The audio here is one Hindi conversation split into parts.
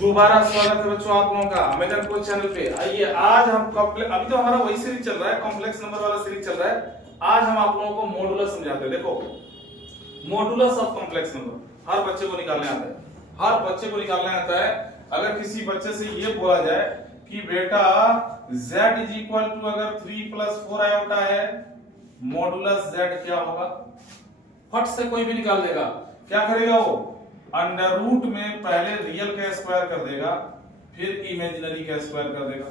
दोबारा स्वागत है बच्चों आप लोगों का अमेजन कोच चैनल पे। आइए आज हम अभी तो हमारा वही सीरीज चल रहा है, कॉम्प्लेक्स नंबर वाला सीरीज चल रहा है। आज हम आप लोगों को मॉडुलस समझाते हैं। देखो मॉडुलस ऑफ कॉम्प्लेक्स नंबर हर बच्चे को निकालने आता है, हर बच्चे को निकालने आता है। अगर किसी बच्चे से ये बोला जाए कि बेटा z इज इक्वल टू अगर 3 + 4 आयोटा है, मॉडुलस z क्या होगा, फट से कोई भी निकाल देगा। क्या करेगा वो, अंडर रूट में पहले रियल का स्क्वायर कर देगा, फिर इमेजिनरी का स्क्वायर कर देगा।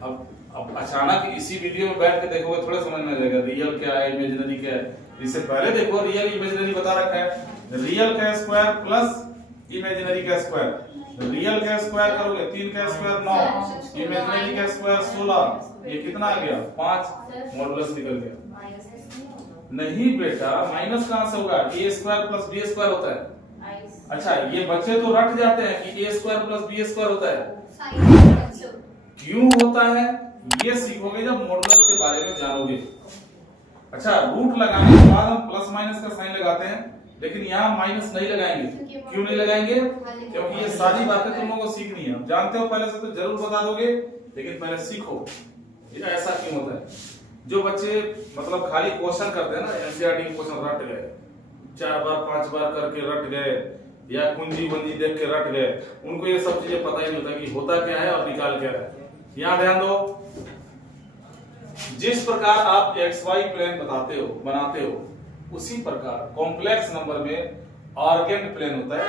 अब अचानक इसी वीडियो में बैठ के देखोगे थोड़ा समझ में आ जाएगा रियल क्या है इमेजिनरी क्या है। इससे पहले देखो रियल इमेजिनरी बता रखा है, रियल का स्क्वायर प्लस इमेजिनरी का स्क्वायर। रियल का स्क्वायर करोगे 3 का स्क्वायर 9, इमेजिनरी का स्क्वायर 16, ये कितना आ गया 5, मॉडुलस निकल गया। नहीं बेटा माइनस कहां से होगा, a square plus b square होता है। अच्छा ये बच्चे तो रट जाते हैं कि a square plus b square होता है, क्यों होता है ये सीखोगे जब मॉडुलस के बारे में जानोगे। अच्छा रूट लगाने के बाद हम प्लस माइनस का साइन लगाते हैं, लेकिन यहाँ माइनस नहीं लगाएंगे। क्यों नहीं लगाएंगे, क्योंकि ये सारी बातें तुम लोगों को सीखनी है। जानते हो पहले से तो जरूर बता दोगे, लेकिन पहले सीखो ऐसा क्यों होता है। जो बच्चे मतलब खाली क्वेश्चन करते हैं ना, एनसीईआरटी के क्वेश्चन रट गए, 4 बार 5 बार करके रट गए, या कुंजी वंजी देख के रट गए, उनको ये सब चीजें पता ही नहीं होता कि होता क्या है और निकाल क्या है। यहां ध्यान दो, जिस प्रकार आप XY प्लेन बनाते हो उसी प्रकार कॉम्प्लेक्स नंबर में ऑर्गेंट प्लेन होता है,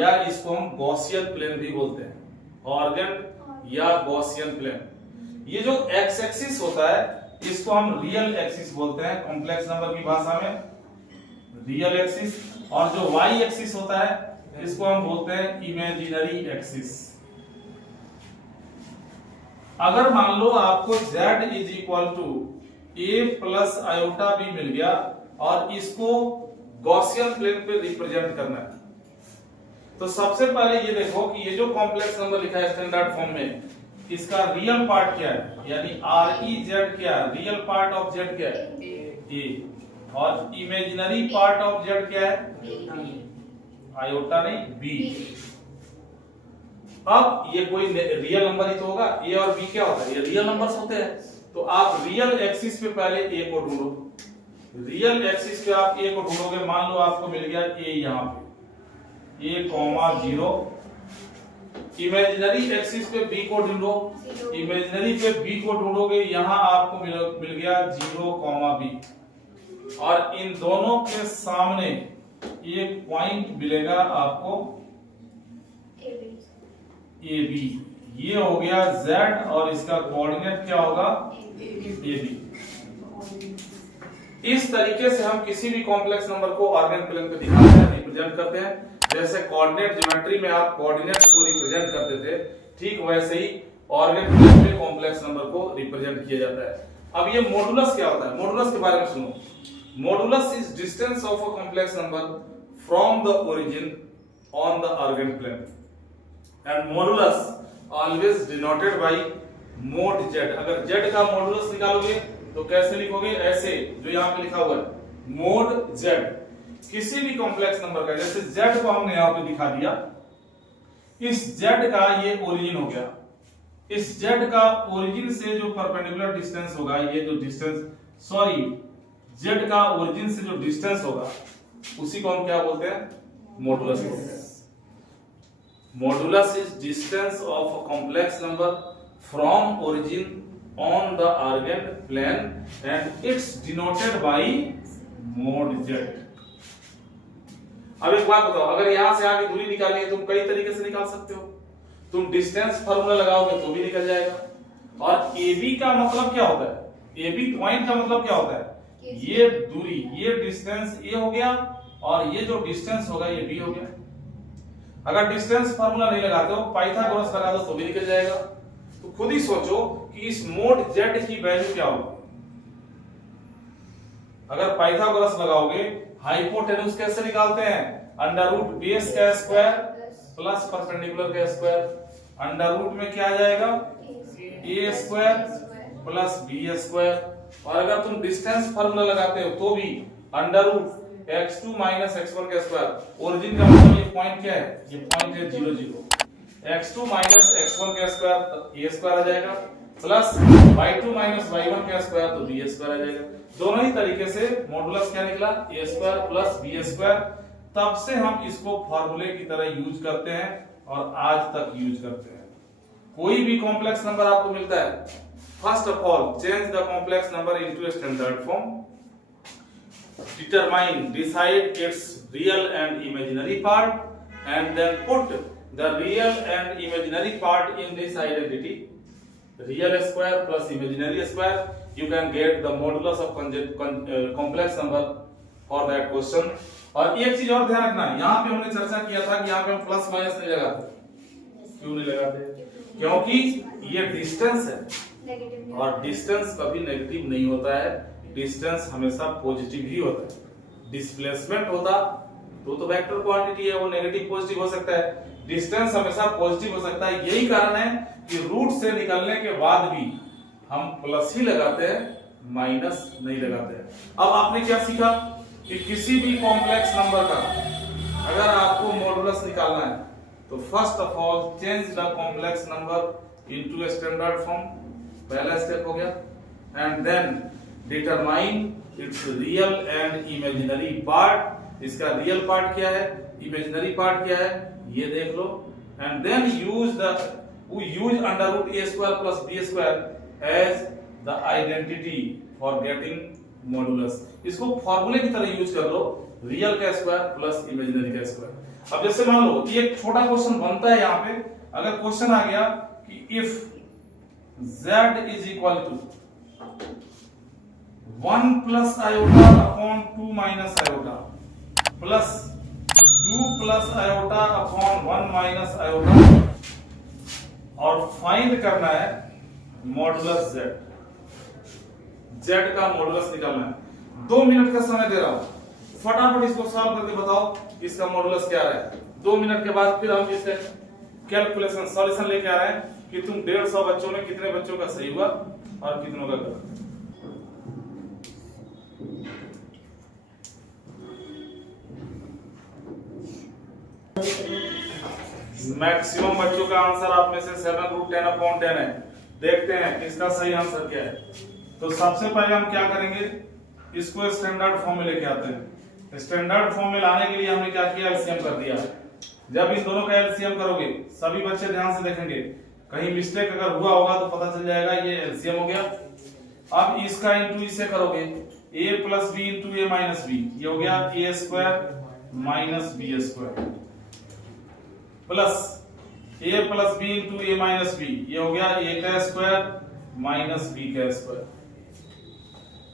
या इसको हम गॉसियन प्लेन भी बोलते हैं। ऑर्गेंट या गॉसियन प्लेन, ये जो एक्स एक्सिस होता है इसको हम रियल एक्सिस बोलते हैं कॉम्प्लेक्स नंबर की भाषा में, रियल एक्सिस। और जो वाई एक्सिस होता है इसको हम बोलते हैं इमेजिनरी एक्सिस। अगर मान लो आपको z is equal to a plus iota भी मिल गया और इसको गॉसियन प्लेन पे रिप्रेजेंट करना है, तो सबसे पहले ये देखो कि ये जो कॉम्प्लेक्स नंबर लिखा है स्टैंडर्ड फॉर्म में, इसका रियल पार्ट क्या है, यानी REZ क्या है, रियल पार्ट ऑफ z क्या है a, और इमेजिनरी पार्ट ऑफ z क्या है आयोटा नहीं b। अब ये कोई रियल नंबर ही तो होगा, a और b क्या होता है, ये रियल नंबर्स होते हैं। तो आप रियल एक्सिस पे पहले a को ढूंढो, रियल एक्सिस पे आप a को ढूंढोगे। मान लो आपको मिल गया a यहाँ पे a,0। इमेजिनरी एक्सिस पे b को ढूंढो, इमेजिनरी पे b को ढूंढोगे, यहाँ आपको मिल गया 0,b। और इन दोनों के सामने एक पॉइंट मिलेगा आपको AB, ये हो गया Z और इसका कोऑर्डिनेट क्या होगा AB। इस तरीके से हम किसी भी कॉम्प्लेक्स नंबर को ऑर्गेन प्लेन पे दिखाते हैं, रिप्रेजेंट करते हैं। जैसे कोऑर्डिनेट ज्योमेट्री में आप कोऑर्डिनेट्स को रिप्रेजेंट करते थे, ठीक वैसे ही ऑर्गेन प्लेन में कॉम्प्लेक्स नंबर को रिप्रेजेंट किया जाता है। अब ये मॉडुलस क्या होता है, मॉडुलस के बारे में सुनो। Modulus is distance of a complex number from the origin on the organ plane, and modulus always denoted by mod z। अगर z का मॉडुलस निकालोगे तो कैसे लिखोगे, ऐसे जो यहाँ पे लिखा हुआ है mod z। किसी भी कॉम्प्लेक्स नंबर का, जैसे z को हमने यहाँ पे दिखा दिया, इस z का ये ओरिजिन हो गया, इस z का ओरिजिन से जो परपेंडिकुलर डिस्टेंस होगा, ये जो डिस्टेंस z का ओरिजिन से जो डिस्टेंस होगा उसी को हम क्या बोलते हैं, मॉडुलस बोलते हैं। Modulus is distance of a complex number from origin on the Argand plane and it's denoted by mod z। अब एक बात बताओ, अगर यहां से आगे दूरी निकालनी है तुम कई तरीके से निकाल सकते हो। तुम डिस्टेंस फार्मूला लगाओगे तो भी निकल जाएगा। और AB का मतलब क्या होता है, AB पॉइंट का मतलब क्या होता है, ये दूरी, ये डिस्टेंस A हो गया और ये जो डिस्टेंस होगा ये B हो गया। अगर डिस्टेंस फार्मूला नहीं लगाते हो, पाइथागोरस लगा दो तो भी निकल जाएगा। तो खुद ही सोचो कि इस mod z की वैल्यू क्या होगी। अगर पाइथागोरस लगाओगे, हाइपोटेन्यूज कैसे निकालते हैं, अंडर रूट बेस का स्क्वायर प्लस परपेंडिकुलर का स्क्वायर। अंडर रूट में क्या आ जाएगा, a square plus b square. और अगर तुम डिस्टेंस फार्मूला लगाते हो तो भी अंडर रूट x2 - x1 का स्क्वायर। ओरिजिन का मतलब ये पॉइंट क्या है, ये पॉइंट है 0 0। x2 माइनस x1 का स्क्वायर तो a स्क्वायर आ जाएगा, प्लस y2 माइनस y1 का स्क्वायर तो b स्क्वायर आ जाएगा। दोनों ही तरीके से मॉडुलस क्या निकला, a square plus b square. तब से हम इसको फार्मूले की तरह यूज करते हैं और आज तक यूज करते हैं। कोई भी कॉम्प्लेक्स नंबर आपको मिलता है, first of all change the complex number into standard form, determine, decide its real and imaginary part, and then put the real and imaginary part in this identity. Real square plus imaginary square, you can get the modulus of complex number for that question. और एक चीज और ध्यान रखना है, यहाँ पे हमने चर्चा किया था कि यहाँ पे हम प्लस माइनस नहीं लगाते। क्यों नहीं लगाते? क्योंकि ये डिस्टेंस है और डिस्टेंस कभी नेगेटिव नहीं होता है, डिस्टेंस हमेशा पॉजिटिव ही होता है। डिस्प्लेसमेंट होता तो वेक्टर क्वांटिटी है, वो नेगेटिव पॉजिटिव हो सकता है, डिस्टेंस हमेशा पॉजिटिव हो सकता है। यही कारण है कि रूट से निकलने के बाद भी हम प्लस ही लगाते हैं, माइनस नहीं लगाते हैं। अब आपने क्या सीखा कि किसी भी कॉम्प्लेक्स नंबर का अगर आपको मॉडुलस निकालना है तो first of all change the complex number into standard form, पहला स्टेप हो गया, and then determine its real and imaginary part. इसका रियल पार्ट क्या है, इमेजिनरी पार्ट क्या है, ये देख लो, and then use under root a square plus b square as the identity for getting modulus. इसको फॉर्मूले की तरह यूज कर लो, रियल का स्क्वायर प्लस इमेजिनरी का स्क्वायर। अब जैसे मान लो ये एक छोटा क्वेश्चन बनता है, यहाँ पे अगर क्वेश्चन आ गया कि if z is equal to 1 plus iota upon 2 minus iota plus 2 plus iota upon 1 minus iota, और फाइंड करना है मॉडुलस z। z का मॉडुलस निकालना है। 2 मिनट का समय दे रहा हूं, फटाफट इसको सॉल्व करके बताओ इसका मॉडुलस क्या है। 2 मिनट के बाद फिर हम इससे कैलकुलेशन सॉल्यूशन लेके आ रहे हैं कि तुम 150 बच्चों में कितने बच्चों का सही हुआ और कितनों का गलत। मैक्सिमम बच्चों का आंसर आप में से 7 रूट 10 अपॉन 10 है। देखते हैं किसका सही आंसर क्या है। तो सबसे पहले हम क्या करेंगे, इसको स्टैंडर्ड फॉर्म में लेके आते हैं। स्टैंडर्ड फॉर्म में लाने के लिए हमने क्या किया, एलसीएम कर दिया। जब इन दोनों का एलसीएम करोगे, सभी बच्चे ध्यान से देखेंगे, कहीं मिस्टेक अगर हुआ होगा तो पता चल जाएगा, ये एलसीएम हो गया। अब इसका इंटू इसे करोगे, a plus b into a minus b, ये हो गया a square minus b square, plus a plus b into a minus b, ये हो गया a का स्क्वायर माइनस b का स्क्वायर।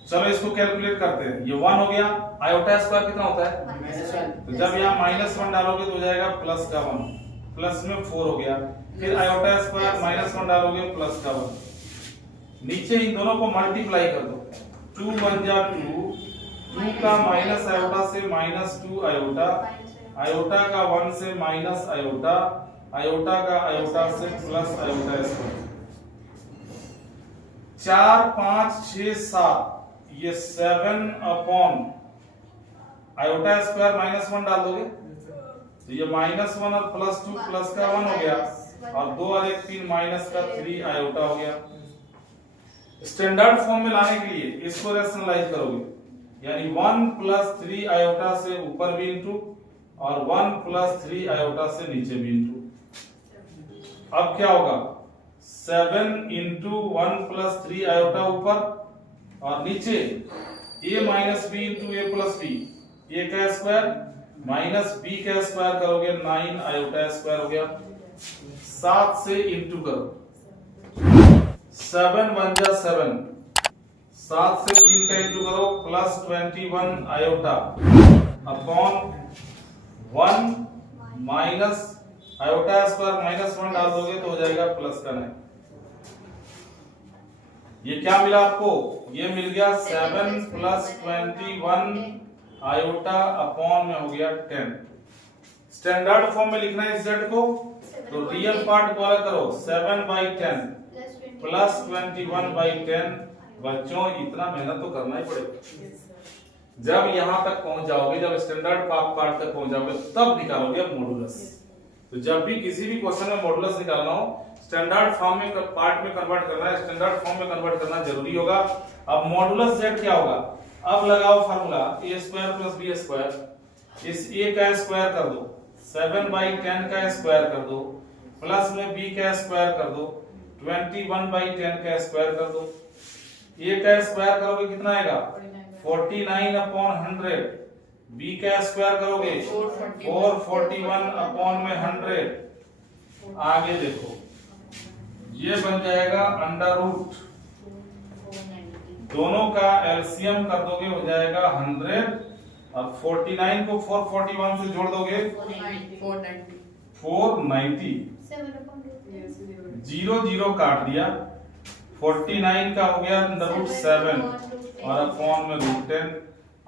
चलो इसको कैलकुलेट करते हैं, ये 1 हो गया, आयोटा स्क्वायर कितना होता है, तो जब यहाँ -1 डालोगे तो हो जाएगा प्लस का 1, प्लस में 4 हो गया, फिर आयोटा स्क्वायर -1 डालोगे प्लस का 1, नीचे इन दोनों को मल्टीप्लाई कर दो, 2 1 जा 2, 2 का माइनस आयोटा से -2 आयोटा, आयोटा का 1 से माइनस आयोटा, आयोटा का आयोटा से प्लस आयोटा स्क्वायर। 4 5 6 7, ये 7 अपॉन आयोटा स्क्वायर -1 डाल दोगे तो ये -1 और +2 प्लस का 1 हो गया, और 2 और 1 3 माइनस का 3 आयोटा हो गया। स्टैंडर्ड फॉर्म में लाने के लिए इसको रैशनलाइज करोगे, यानी 1 प्लस 3 आयोटा से ऊपर भी इंटू और 1 प्लस 3 आयोटा से नीचे भी इंटू। अब क्या होगा, 7 इंटू 1 प्लस 3 आयोटा ऊपर और नीचे a minus b into a plus b, a का स्क्वायर माइनस b का स्क्वायर करोगे 9 आयोटा स्क्वायर हो गया। 7 से इंटू करो, 7 1 जा 7, 7 से 3 का इंटू करो plus 21 iota upon 1 minus iota square -1 डाल दोगे तो हो जाएगा प्लस का 9। ये क्या मिला आपको, ये मिल गया 7 प्लस 21 आयोटा अपॉन में हो गया 10। स्टैंडर्ड फॉर्म में लिखना है इस z को, तो रियल पार्ट को अलग करो, 7/10 प्लस 21/10। बच्चों इतना मेहनत तो करना ही पड़ेगा। जब यहां तक पहुंच जाओगे, जब स्टैंडर्ड पार्ट तक पहुंच जाओगे, तब निकालोगे मॉडुलस। तो जब भी किसी भी क्वेश्चन में मॉडुलस निकालना हो, स्टैंडर्ड फॉर्म में पार्ट में कन्वर्ट करना है, स्टैंडर्ड फॉर्म में कन्वर्ट करना जरूरी होगा। अब मॉडुलस z क्या होगा, अब लगाओ formula a square plus b square, इस a का स्क्वायर कर दो, 7/10 का स्क्वायर कर दो, प्लस में b का स्क्वायर कर दो, 21/10 का स्क्वायर कर दो। a का स्क्वायर करोगे कितना आएगा 49/100, b का स्क्वायर करोगे 441/100। आगे देखो ये बन जाएगा अंडर रूट, दोनों का एलसीएम कर दोगे हो जाएगा 100, और 49 को 441 से जोड़ दोगे 490, 0 काट दिया, 49 का हो गया अंडर रूट 7 और अपॉन में रूट 10।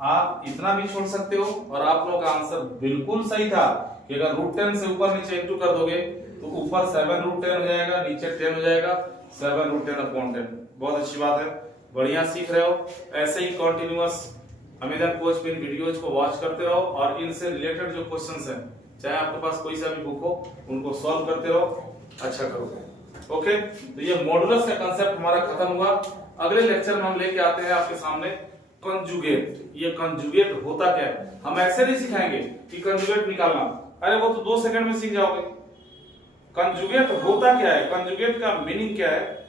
आप इतना भी छोड़ सकते हो, और आप लोगों का आंसर बिल्कुल सही था कि अगर रूट 10 से ऊपर नीचे इंटू कर दोगे तो ऊपर 7 रूट 10 हो जाएगा, नीचे 10 हो जाएगा, 7 रूट 10 अपॉन 10। बहुत अच्छी बात है, बढ़िया सीख रहे हो। ऐसे ही कंटिन्यूअस अमेजन कोच पे वीडियोज को वॉच करते रहो, और इनसे रिलेटेड जो क्वेश्चंस हैं, चाहे आपके पास कोई सा भी बुक हो, उनको सॉल्व करते रहो, अच्छा करोगे। ओके, तो ये मॉडुलस का कांसेप्ट हमारा खत्म हुआ। अगले लेक्चर में हम लेके आते हैं आपके सामने कंजुगेट। ये कंजुगेट होता क्या है, हम ऐसे नहीं सिखाएंगे कि कंजुगेट निकालना, अरे वो तो 2 सेकंड में सीख जाओगे। कंजुगेट होता क्या है, कंजुगेट का मीनिंग क्या है,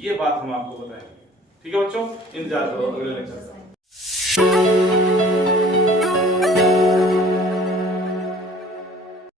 ये बात हम आपको बताएंगे। ठीक है बच्चों, इंतजार करो अगले लेक्चर का।